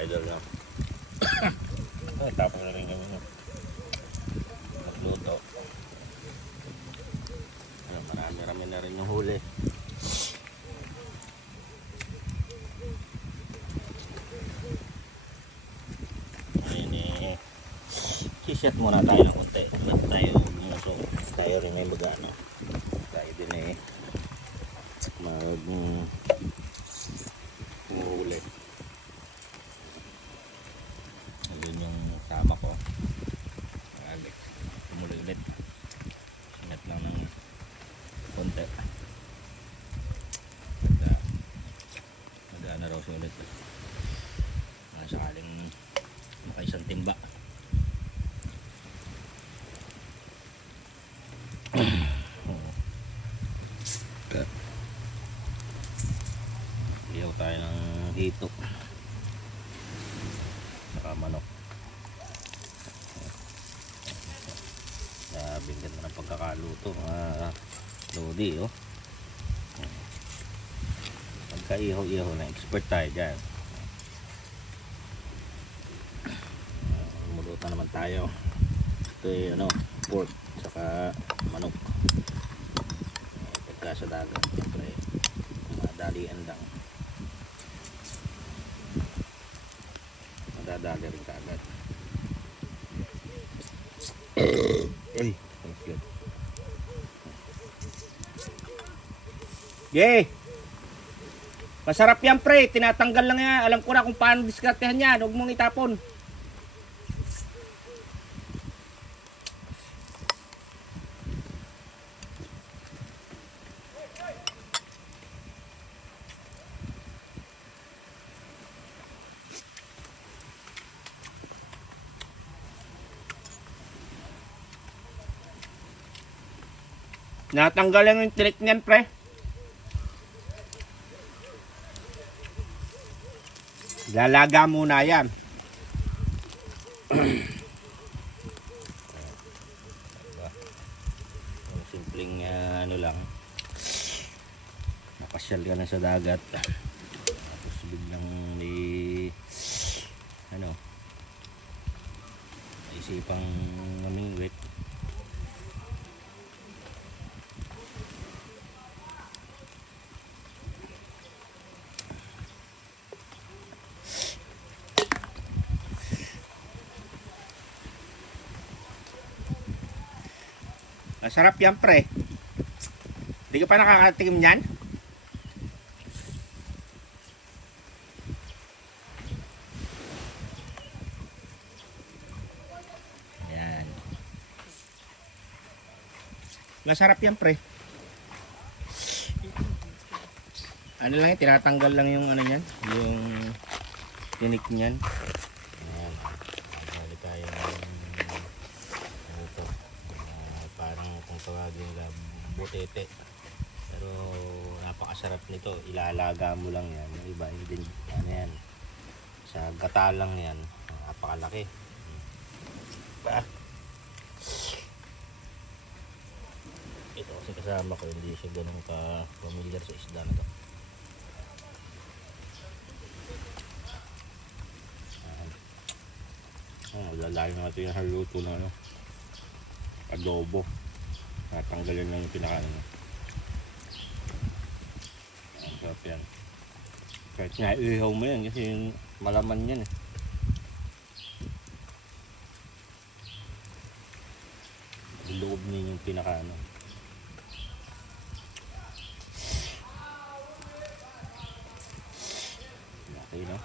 idol no. Ay, tapos na rin kami no. Nagluto. Marami na rin yung huli. Ayun eh. Sisiyat muna tayo ng konti. Ba't tayo bumusok? Tayo rin ay mag-ano. Tayo din eh. Huli. Ayun yung tama ko. Alex. Tumuli ulit. Sinat lang ng konti. Magana raw siya ulit. Sakaling makaisang timba. Iyaw tayo ng hito saka manok. Sabi ganda ng pagkakaluto mga lodi oh. Pagka-ihaw-ihaw na expert tayo dyan. Mulutan naman tayo. Ito ay ano, pork saka manok. Pagka sa dagat siyempre madalian lang. Madadali rin kaagad. Ay, thank you. Yay! Masarap yan pre, tinatanggal lang yan. Alam ko na kung paano diskartehan yan. Huwag mong itapon. Natanggal lang yung tinik niyan pre. Lalaga muna yan. Simpleng ano lang. Napasyal ka na sa dagat. Tapos biglang may ano isipang namingwit. Masarap yan pre. Hindi ka pa nakakatikim yan? Ayan. Masarap yan pre. Ano lang yan, tinatanggal lang yung ano yan, yung tinik niyan. Ayan. Bali tayo ito. Parang kung tawagin nila butete. Pero napakasarap nito. Ilalaga mo lang yan. Yung iba hindi ano yan. Sa gata lang yan. Napakalaki. Ba? Ito kasi kasama ko hindi siya ganun ka familiar sa isda na to. Lalayo natin yung haluto na ano, adobo. Natanggalin lang yung pinakaano. Ang sarap yan. Kahit nga ihaw mo yan kasi yung malaman yan eh. Yung loob niya yung pinakaano. Okay no?